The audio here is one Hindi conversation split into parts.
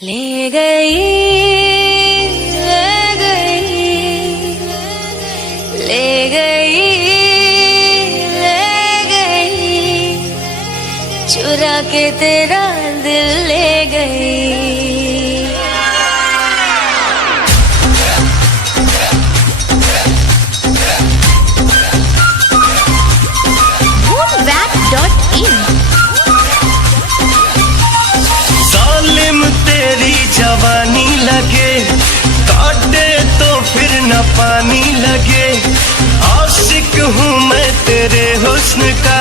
ले गई, ले गई, ले गई, ले गई, चुरा के तेरा दिल ले गई। जालिम तेरी जवानी लगे, काटे तो फिर न पानी लगे। आशिक हूँ मैं तेरे हुस्न का,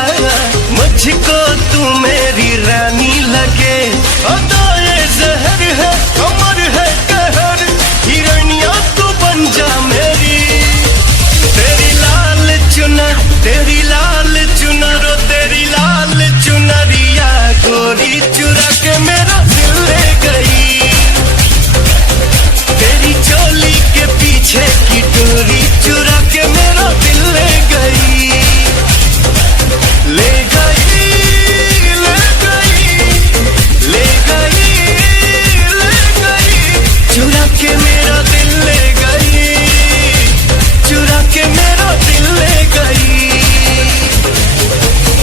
मुझको तू मेरी रानी लगे। अदाए जहर है, कमर है कहर, हिरनिया तू बन जा मेरी। तेरी लाल चुनर, तेरी लाल चुनर, तेरी लाल चुनरिया गोरी चुरा के मेरा दिल ले गई। तेरी चोली के पीछे की डोरी चुरा के मेरा दिल ले गई। ले गई, ले गई, ले गई, ले गई, चुरा के मेरा दिल ले गई, चुरा के मेरा दिल ले गई।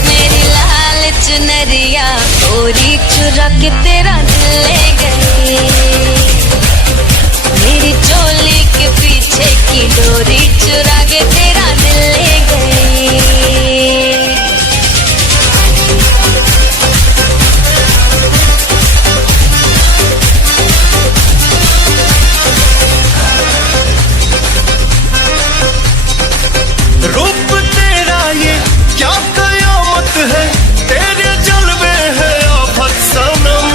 मेरी लाल चुनरिया गोरी चुरा के तेरा दिल ले गई। मेरी चोली के पीछे की डोरी चुरा के तेरा दिल ले गई। रूप तेरा ये क्या कयामत है, तेरे जलवे है आफत सनम।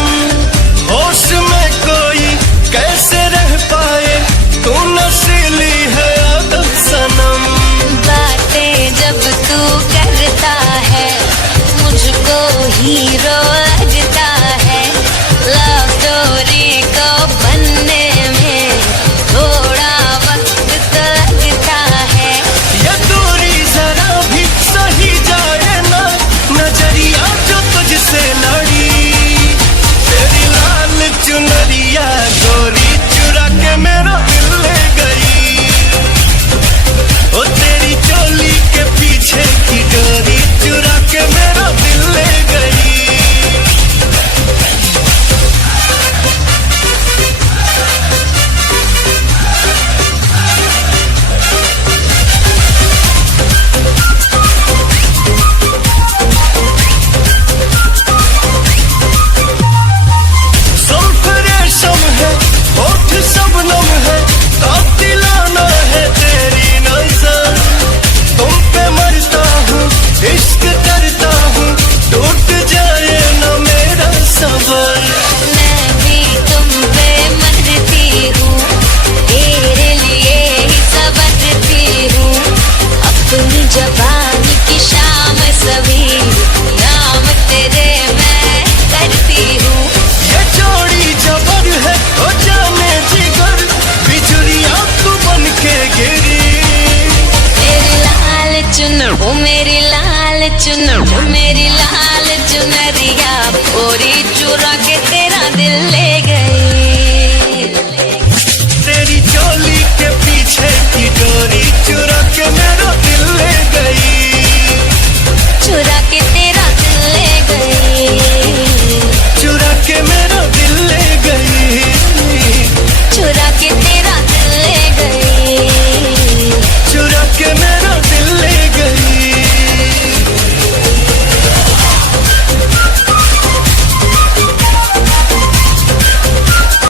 होश में कोई कैसे रह पाए, तू नशीली है आदत सनम। बातें जब तू करता है, मुझको हीरो लगता है। लव स्टोरी को बनने में थोड़ा वक्त तो लगता है। ये दूरी जरा भी सही जाए ना, नजरिया जो तुझसे लड़ी। तेरी लाल चुनरिया गोरी चुरा के मेरा दिल ले गई। ओ तेरी चोली के पीछे की डोरी चुरा के मेरा दिल ले गई। जुल्फ रेशम है, होठ शबनम है, कातिलाना है तेरी नजर। तुम पे मरता हूँ, इश्क करता हूँ, टूट जाए न मेरा सबर। मैं भी तुम पे मरती हूँ, तेरे लिए ही संवरती हूँ। अपनी जवानी की शाम सभी नाम तेरे मैं करती हूँ। ये जोड़ी जबर है, ओ जाने जिगर, बिजुलिया तू बन के गिरी। मेरी लाल चुनर, ओ मेरी लाल चुनर, ओ मेरी लाल